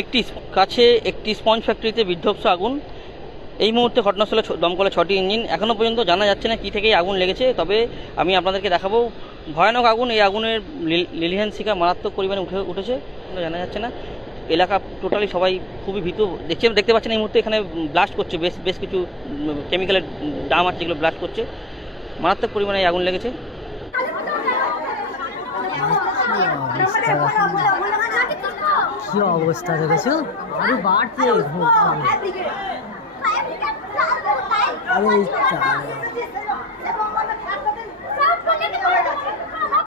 একটি স্পঞ্জ ফ্যাক্টরিতে বিধ্বস্ত আগুন। এই মুহূর্তে ঘটনাস্থলে দমকলে 6টি ইঞ্জিন। এখনও পর্যন্ত জানা যাচ্ছে না কী থেকে আগুন লেগেছে, তবে আমি আপনাদেরকে দেখাবো ভয়ানক আগুন। এই আগুনের লিলিহান শিখা মারাত্মক পরিমাণে উঠেছে, জানা যাচ্ছে না। এলাকা টোটালি সবাই খুবই ভীতু। দেখতে পাচ্ছেন এই মুহূর্তে এখানে ব্লাস্ট করছে, বেশ কিছু কেমিক্যালের ডাম আছে যেগুলো ব্লাস্ট করছে। মারাত্মক পরিমাণে এই আগুন লেগেছে। কি অবস্থা দেখেছো, আরো বাড়ছে।